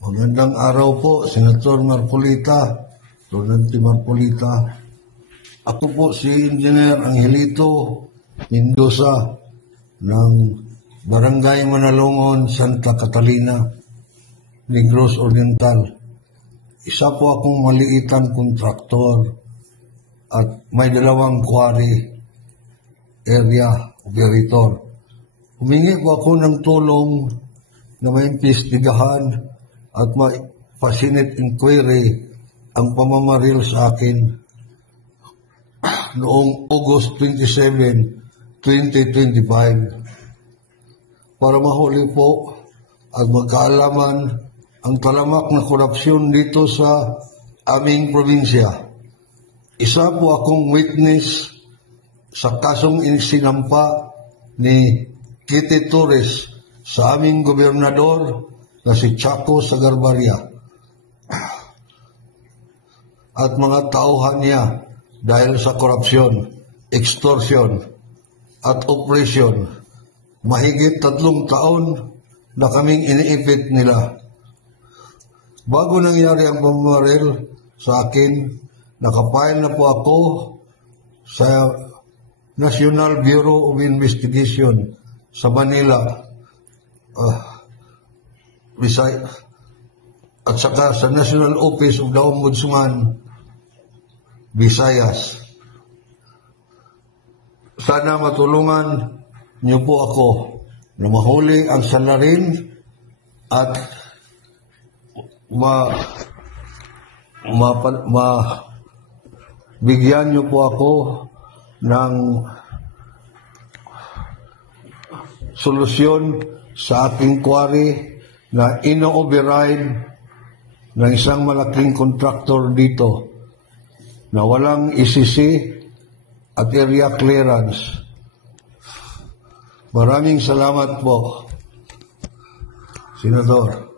Magandang araw po, Senator Marcolita, Donante Marcolita. Ako po si Engineer Angelito Mendoza ng Barangay Manalongon, Santa Catalina, Negros Oriental. Isa po akong maliitang kontraktor at may dalawang quarry area operator. Humingi po ako ng tulong na maimbestigahan at ma-facilitate inquiry ang pamamaril sa akin noong August 27, 2025 para mahuli po at magkaalaman ang talamak na korupsyon dito sa aming probinsya. Isa po akong witness sa kasong sinampa ni Kitty Torres sa aming gobernador na si Chaco Sagarbarria at mga tauhan niya dahil sa korupsyon, extortion at operation. Mahigit 3 taon na kaming iniipit nila. Bago nangyari ang pamamaril sa akin, nakapile na po ako sa National Bureau of Investigation sa Manila, at saka sa National Office of the Ombudsman, Visayas. Sana matulungan niyo po ako na mahuli ang salarin at bigyan niyo po ako ng solusyon sa aking quarry na ino-override ng isang malaking kontraktor dito na walang ECC at area clearance. Maraming salamat po, Senador.